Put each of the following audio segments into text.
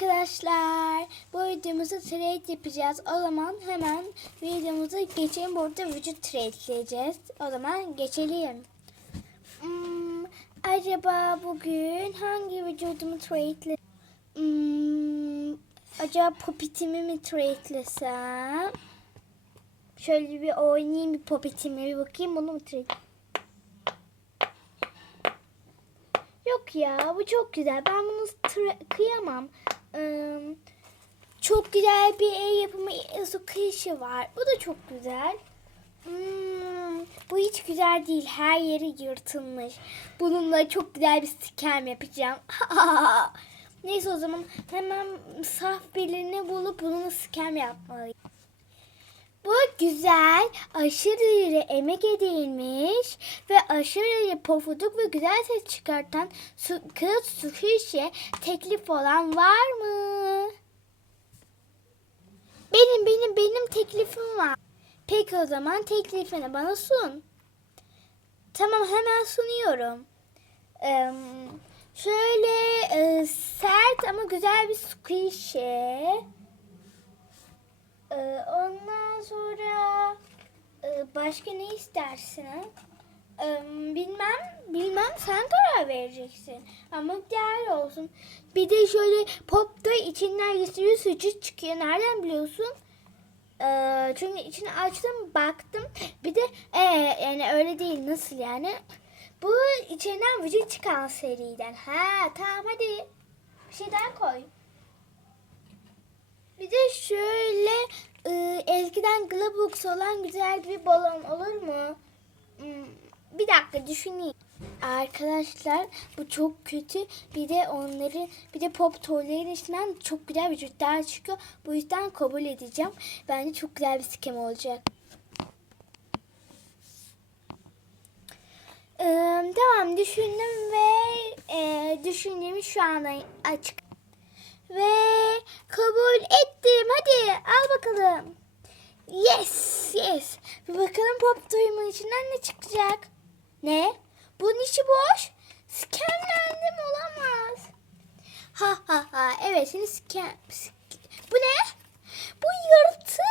arkadaşlar. Bu videomuzda trade yapacağız. O zaman hemen videomuza geçelim. Burada vücut tradeleyeceğiz. O zaman geçelim. Hmm, acaba bugün hangi vücudumu trade hmm, Acaba popitimi mi tradelesem? Şöyle bir oynayayım bir popitimi bir bakayım bunu mu trade Yok ya bu çok güzel. Ben bunu kıyamam. Çok güzel bir el yapımı su kıyışı var. Bu da çok güzel. Hmm, bu hiç güzel değil. Her yeri yırtılmış. Bununla çok güzel bir sikem yapacağım. Neyse o zaman hemen saf birini bulup bununla sikem yapmalıyım. Bu güzel, aşırı emek edilmiş ve aşırı pofuduk ve güzel ses çıkartan su, kağıt su şişe teklif olan var mı? Benim benim benim teklifim var. Peki o zaman teklifini bana sun. Tamam hemen sunuyorum. Ee, şöyle e, sert ama güzel bir şişe. Ee, ondan sonra e, başka ne istersin? Ee, bilmem, bilmem sen karar vereceksin. Ama değerli olsun. Bir de şöyle popta içinden yüzüğü sucuk çıkıyor. Nereden biliyorsun? Ee, çünkü içini açtım baktım. Bir de ee, yani öyle değil nasıl yani? Bu içinden vücut çıkan seriden. Ha tamam hadi. Bir şey daha koy. Bir de şöyle e, eskiden Globux olan güzel bir balon olur mu? Hmm, bir dakika düşüneyim. Arkadaşlar bu çok kötü. Bir de onları bir de pop toyların içinden çok güzel vücutlar çıkıyor. Bu yüzden kabul edeceğim. Bence çok güzel bir skem olacak. Ee, tamam düşündüm ve e, düşündüğümü şu anda açık ve kabul ettim. Hadi al bakalım. Yes, yes. Bir bakalım pop toyumun içinden ne çıkacak? Ne? Bunun içi boş. Skenlendim olamaz. Ha ha ha. Evet seni sken... Bu ne? Bu yırtı.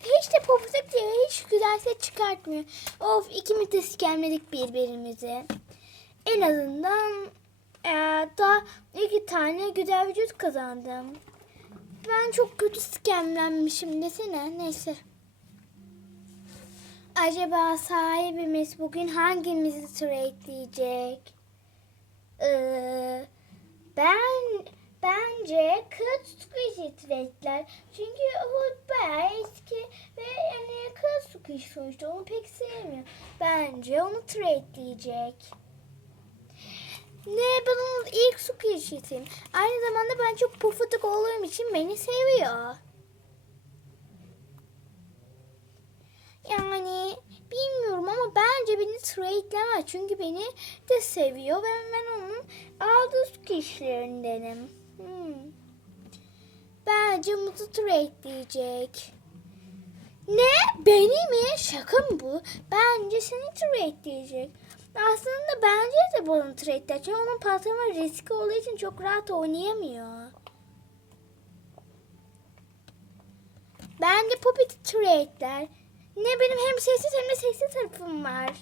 Hiç de popuzak değil. Hiç güzel ses çıkartmıyor. Of ikimiz de skenledik birbirimizi. En azından ee, da iki tane güzel vücut kazandım. Ben çok kötü skemlenmişim desene. Neyse. Acaba sahibimiz bugün hangimizi tradeleyecek? Ee, ben bence kız squishy trade'ler. Çünkü o bayağı eski ve yani kız squishy sonuçta onu pek sevmiyor. Bence onu tradeleyecek. Ne ben onun ilk su kıyışıyım. Aynı zamanda ben çok pufuduk olduğum için beni seviyor. Yani bilmiyorum ama bence beni trade'lemez. Çünkü beni de seviyor ve ben onun aldığı su kişilerindenim. Hmm. Bence Mutlu trade diyecek. Ne? Beni mi? Şaka mı bu? Bence seni trade diyecek. Aslında bence de bunu trade Çünkü onun patronu riski olduğu için çok rahat oynayamıyor. Bence Poppy trade'ler. Ne benim hem sessiz hem de sessiz tarafım var.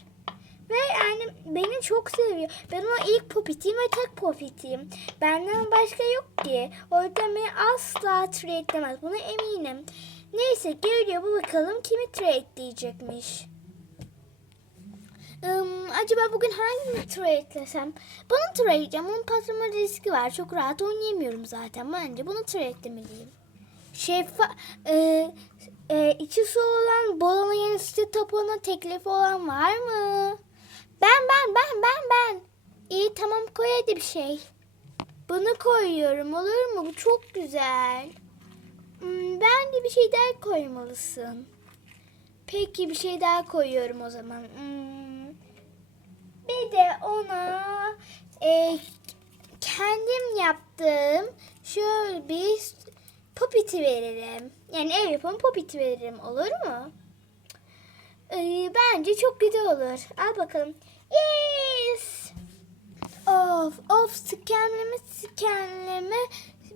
Ve yani beni çok seviyor. Ben o ilk popitiyim ve tek popitiyim. Benden başka yok ki. O yüzden beni asla trade'lemez. Buna eminim. Neyse geliyor bu bakalım kimi trade diyecekmiş. Um, acaba bugün hangi trade'lesem? Bunu trade'leyeceğim. Onun patlama riski var. Çok rahat oynayamıyorum zaten. Bence bunu trade'lemeliyim. Şeffa, e, e, içi su olan balona yeni site tapona teklifi olan var mı? Ben ben ben ben ben. İyi tamam koy hadi bir şey. Bunu koyuyorum olur mu? Bu çok güzel. Hmm, ben de bir şey daha koymalısın. Peki bir şey daha koyuyorum o zaman. Hmm. Bir de ona e, kendim yaptığım şöyle bir popiti veririm. Yani ev yapımı popiti veririm. Olur mu? Ee, bence çok güzel olur. Al bakalım. Yes. Of of skenleme skenleme.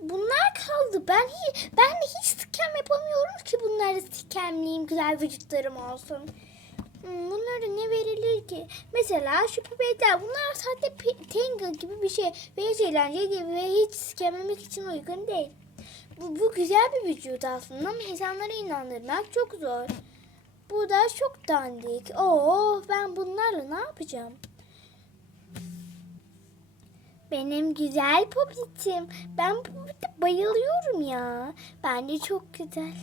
Bunlar oldu? Ben hiç, ben de hiç scam yapamıyorum ki bunları scamleyeyim güzel vücutlarım olsun. Bunlara ne verilir ki? Mesela şu pipetler bunlar pi- Tangle gibi bir şey ve hiç eğlence gibi ve hiç scamlemek için uygun değil. Bu, bu güzel bir vücut aslında ama insanları inandırmak çok zor. Bu da çok dandik. Oo, ben bunlarla ne yapacağım? Benim güzel popitim. Ben popite bayılıyorum ya. Bence çok güzel.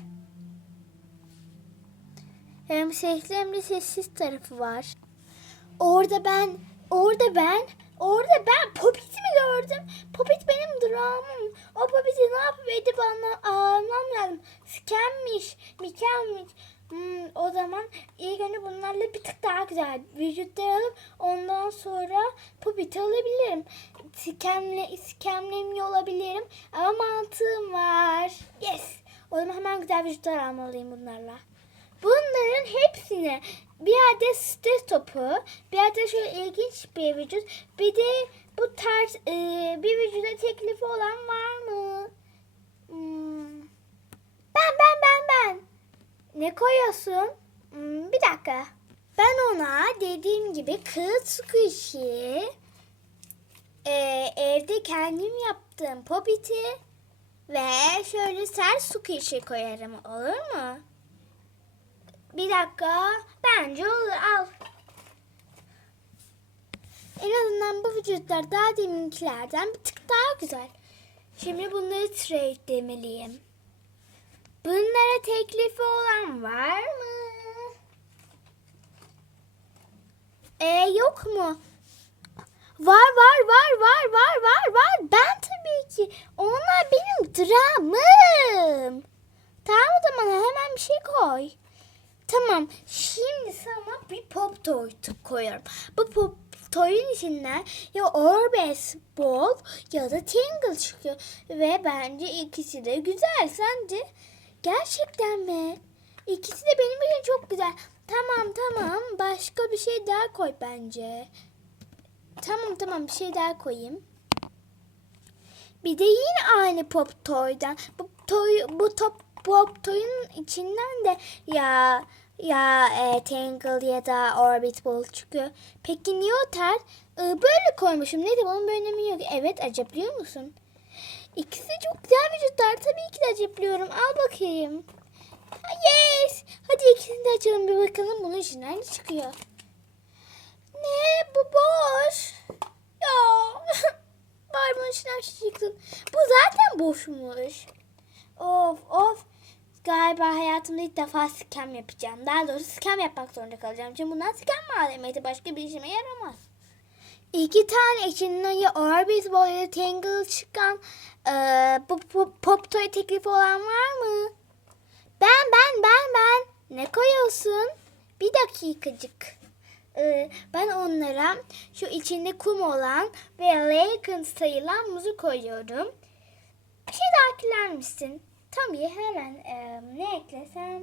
Hem sesli hem de sessiz tarafı var. Orada ben, orada ben, orada ben Popit'i mi gördüm? Popit benim dramım. O Popit'i ne yapıp edip anla, anlam lazım. Scammiş, mikenmiş. Hmm, o zaman ilk önce bunlarla bir tık daha güzel vücutları alıp ondan sonra Popit'i alabilirim. Scamle, scamlemiyor olabilirim ama mantığım var. Yes. O zaman hemen güzel vücutlar almalıyım bunlarla. Bunların hepsini bir adet stres topu, bir adet şöyle ilginç bir vücut, bir de bu tarz e, bir vücuda teklifi olan var mı? Hmm. Ben ben ben ben. Ne koyuyorsun? Hmm, bir dakika. Ben ona dediğim gibi kağıt squishy, e, evde kendim yaptığım popiti ve şöyle ser squishy koyarım olur mu? Bir dakika. Bence olur. Al. En azından bu vücutlar daha deminkilerden bir tık daha güzel. Şimdi bunları trade demeliyim. Bunlara teklifi olan var mı? E yok mu? Var var var var var var var. Ben tabii ki. Onlar benim dramım. Tamam o zaman hemen bir şey koy. Tamam. Şimdi sana bir pop toy koyuyorum. Bu pop toyun içinden ya Orbes Ball ya da Tingle çıkıyor. Ve bence ikisi de güzel. Sence? Gerçekten mi? İkisi de benim için çok güzel. Tamam tamam. Başka bir şey daha koy bence. Tamam tamam bir şey daha koyayım. Bir de yine aynı pop toy'dan. Bu toy bu top pop toy'un içinden de ya ya e, Tangle ya da Orbit Ball çıkıyor. Peki niye o ter? E, böyle koymuşum. Nedir bunun bir önemi yok. Evet acepliyor musun? İkisi çok güzel vücutlar. Tabii ki de acepliyorum. Al bakayım. Yes. Hadi ikisini de açalım bir bakalım bunun içinden ne çıkıyor. Ne? Bu boş. Ya. Bari bunun içinden şey çıksın. Bu zaten boşmuş. Of of. Galiba hayatımda ilk defa scam yapacağım. Daha doğrusu scam yapmak zorunda kalacağım. Çünkü bundan scam malzemesi başka bir işime yaramaz. İki tane içinden Orbis Ball ya da Tangle çıkan eee, bu pop, pop toy teklifi olan var mı? Ben ben ben ben. Ne koyuyorsun? Bir dakikacık. Ee, ben onlara şu içinde kum olan ve Legend sayılan muzu koyuyorum. Bir şey daha ekler misin? Tabii hemen e, ne eklesem?